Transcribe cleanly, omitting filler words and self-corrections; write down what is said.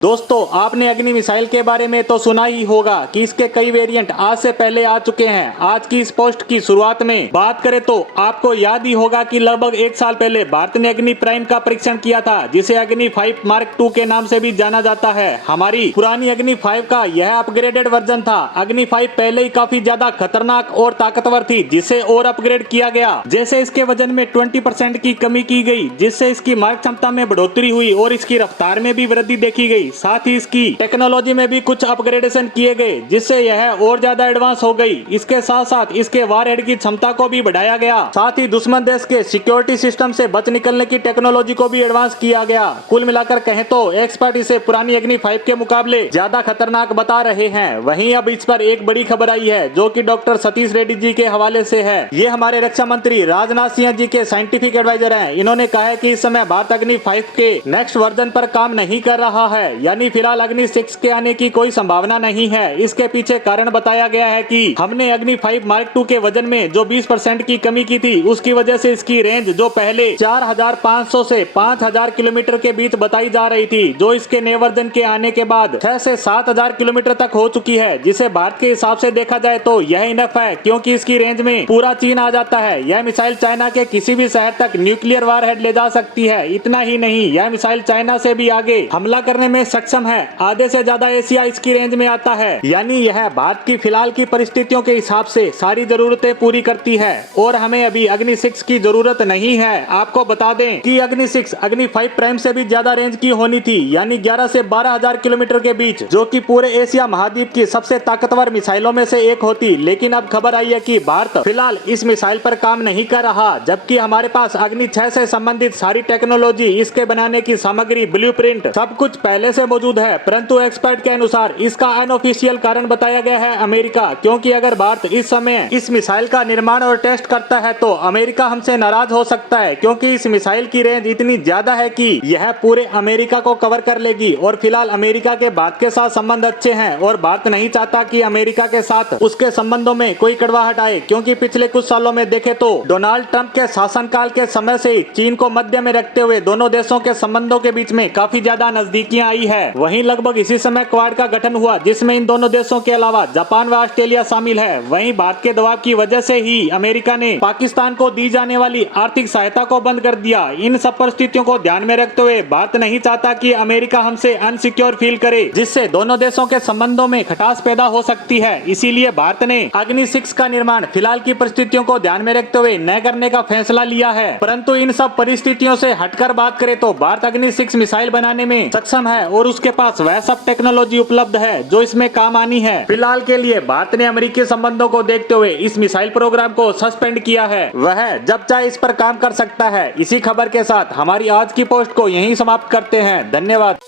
दोस्तों, आपने अग्नि मिसाइल के बारे में तो सुना ही होगा कि इसके कई वेरिएंट आज से पहले आ चुके हैं। आज की इस पोस्ट की शुरुआत में बात करें तो आपको याद ही होगा कि लगभग 1 साल पहले भारत ने अग्नि प्राइम का परीक्षण किया था, जिसे अग्नि 5 मार्क 2 के नाम से भी जाना जाता है। हमारी पुरानी अग्नि 5 का यह अपग्रेडेड वर्जन था। अग्नि 5 पहले ही काफी ज्यादा खतरनाक और ताकतवर थी, जिसे और अपग्रेड किया गया। जैसे इसके वजन में 20% की कमी की गई, जिससे इसकी मारक क्षमता में बढ़ोतरी हुई और इसकी रफ्तार में भी वृद्धि देखी गई। साथ ही इसकी टेक्नोलॉजी में भी कुछ अपग्रेडेशन किए गए, जिससे यह और ज्यादा एडवांस हो गई। इसके साथ साथ इसके वारहेड की क्षमता को भी बढ़ाया गया। साथ ही दुश्मन देश के सिक्योरिटी सिस्टम से बच निकलने की टेक्नोलॉजी को भी एडवांस किया गया। कुल मिलाकर कहें तो एक्सपर्ट इसे पुरानी अग्नि 5 के मुकाबले ज्यादा खतरनाक बता रहे हैं। वहीं अब इस पर एक बड़ी खबर आई है, जो कि डॉक्टर सतीश रेड्डी जी के हवाले से है। ये हमारे रक्षा मंत्री राजनाथ सिंह जी के साइंटिफिक एडवाइजर हैं। इन्होंने कहा है कि इस समय भारत अग्नि 5 के नेक्स्ट वर्जन पर काम नहीं कर रहा है, यानी फिलहाल अग्नि 6 के आने की कोई संभावना नहीं है। इसके पीछे कारण बताया गया है कि हमने अग्नि 5 मार्क 2 के वजन में जो 20% की कमी की थी, उसकी वजह से इसकी रेंज जो पहले 4500 से 5000 किलोमीटर के बीच बताई जा रही थी, जो इसके नए वर्जन के आने के बाद 6 से 7000 किलोमीटर तक हो चुकी है। जिसे भारत के हिसाब से देखा जाए तो यह इनफ है, क्योंकि इसकी रेंज में पूरा चीन आ जाता है। यह मिसाइल चाइना के किसी भी शहर तक न्यूक्लियर वारहेड ले जा सकती है। इतना ही नहीं, यह मिसाइल चाइना से भी आगे हमला करने में सक्षम है। आधे से ज्यादा एशिया इसकी रेंज में आता है, यानी यह भारत की फिलहाल की परिस्थितियों के हिसाब से सारी जरूरतें पूरी करती है। और हमें अभी अग्नि 6 की जरूरत नहीं है। आपको बता दें कि अग्नि 6 अग्नि 5 प्राइम से भी ज्यादा रेंज की होनी थी, यानी 11 से 12000 किलोमीटर के बीच, जो कि पूरे एशिया महाद्वीप की सबसे ताकतवर मिसाइलों में से एक होती। लेकिन अब खबर आई है कि भारत फिलहाल इस मिसाइल पर काम नहीं कर रहा, जबकि हमारे पास अग्नि 6 से संबंधित सारी टेक्नोलॉजी, इसके बनाने की सामग्री, ब्लूप्रिंट सब कुछ पहले से मौजूद है। परंतु एक्सपर्ट के अनुसार इसका अनऑफिशियल कारण बताया गया है अमेरिका, क्योंकि अगर भारत इस समय इस मिसाइल का निर्माण और टेस्ट करता है तो अमेरिका हमसे नाराज हो सकता है, क्योंकि इस मिसाइल की रेंज इतनी ज्यादा है कि यह पूरे अमेरिका को कवर कर लेगी। और फिलहाल अमेरिका के भारत के साथ संबंध अच्छे हैं और भारत नहीं चाहता कि अमेरिका के साथ उसके संबंधों में कोई कड़वाहट आए, क्योंकि पिछले कुछ सालों में देखे तो डोनाल्ड ट्रंप के शासनकाल के समय से ही चीन को मध्य में रखते हुए दोनों देशों के संबंधों के बीच में काफी ज्यादा नजदीकियां आई है। वहीं लगभग इसी समय क्वाड का गठन हुआ, जिसमें इन दोनों देशों के अलावा जापान व ऑस्ट्रेलिया शामिल है। वहीं भारत के दबाव की वजह से ही अमेरिका ने पाकिस्तान को दी जाने वाली आर्थिक सहायता को बंद कर दिया। इन सब परिस्थितियों को ध्यान में रखते हुए भारत नहीं चाहता कि अमेरिका हमसे अनसिक्योर फील करे, जिससे दोनों देशों के संबंधों में खटास पैदा हो सकती है। इसीलिए भारत ने अग्नि 6 का निर्माण फिलहाल की परिस्थितियों को ध्यान में रखते हुए न करने का फैसला लिया है। परंतु इन सब परिस्थितियों से हटकर बात करें तो भारत अग्नि 6 मिसाइल बनाने में सक्षम है और उसके पास वह सब टेक्नोलॉजी उपलब्ध है जो इसमें काम आनी है। फिलहाल के लिए भारत ने अमेरिकी संबंधों को देखते हुए इस मिसाइल प्रोग्राम को सस्पेंड किया है। वह जब चाहे इस पर काम कर सकता है। इसी खबर के साथ हमारी आज की पोस्ट को यहीं समाप्त करते हैं। धन्यवाद।